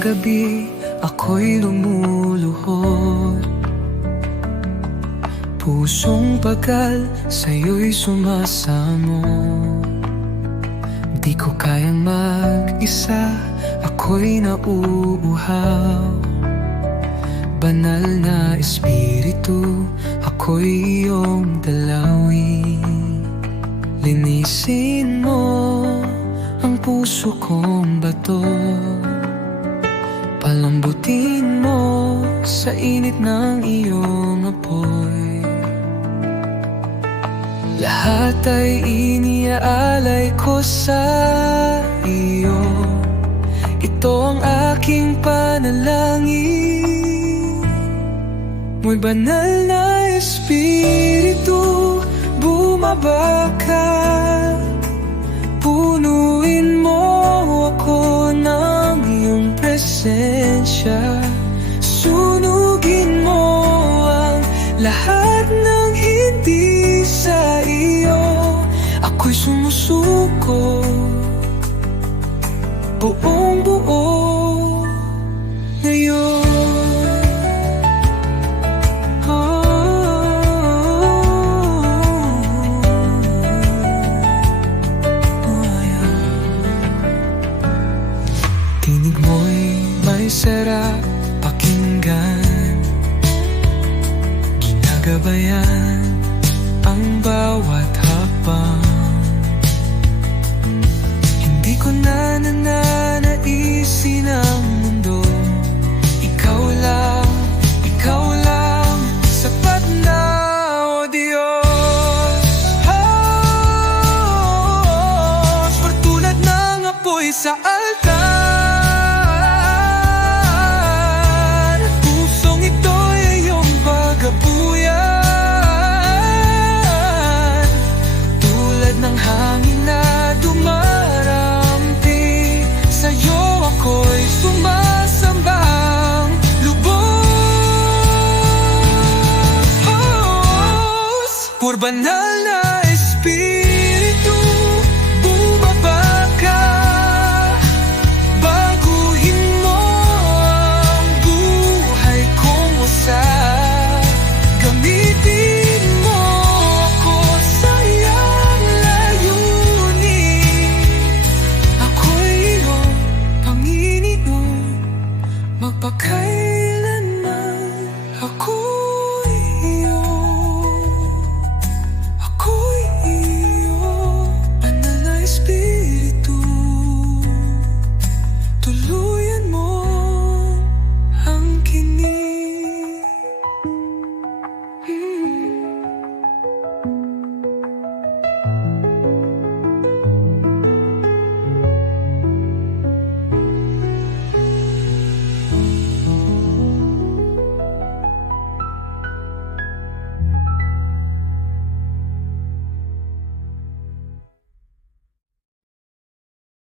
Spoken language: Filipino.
tabi ako'y lumuluhod. Pusong pagal sa'yo'y sumasamo. Di ko kayang mag-isa Ako'y nauuhaw. Banal na espiritu Ako'y iyong dalawin Linisin mo Ang puso kong bato Palambutin mo Sa init ng iyong apoy. Lahat ay iniaalay ko sa iyo. Ito ang aking panalangin. Mo'y banal na espiritu Bumaba ka Punuin presensya Sunugin mo ang lahat ng hindi sa iyo. Ako'y sumusuko. Buong buo sarap pakinggan. Ginagabayan ang bawat hakbang Hindi ko na nananaisin ang mundo. Ikaw lang, ikaw lang Sapat na, o Diyos. Diyos Patulad ng apoy sa altar banal